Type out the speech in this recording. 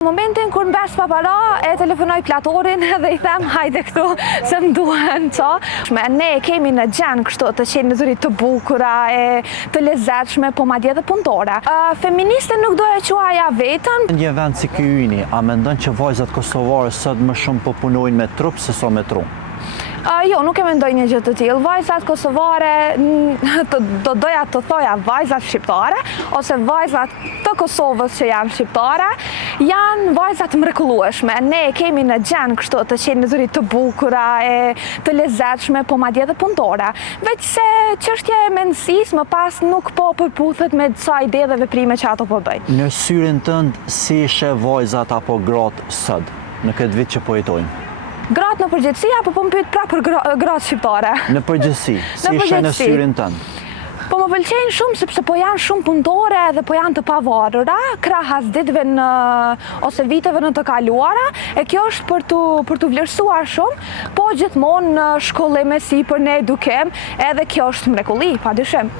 Në momentin kur mbes pa para, e telefonoj platorin dhe i them hajde këtu se më duhen qa. Ne kemi në gjenë kështu të qenë nëzurit të bukura, të lezetshme, po madje dhe punëtore. Feministe nuk doja quaja vetën. Në një vend si ky yni, a mendon që vajzat kosovare sot më shumë po punojnë me trup se sa me tru? Jo, nuk e mendoj një gjë të tillë. Vajzat kosovare, do doja të thoja vajzat shqiptare, ose vajzat të Kosovës që janë shqiptare, janë vajzat mrekullueshme. Ne kemi në gjenë kështu të qenë nëzurit të bukura, të lezetshme, po madje dhe punëtore. Veç se çështja e mendësisë më pas nuk po përputhet me ca ide dhe veprime që ato po bëjnë. Në syrin tënd, si ishe vajzat apo gratë sot, në këtë vit që po jetojmë? Gratë në përgjithësi, apo po më pyet prapë për gratë shqiptare? Në përgjithësi, si ishe në syrin tënd? Po më pëlqejnë shumë sepse po janë shumë punëtore dhe po janë të pavarura, krahas ditëve ose viteve në të kaluara, e kjo është për të vlerësuar shumë, po gjithmonë në shkollime si për në edukim, edhe kjo është mrekulli, padyshim.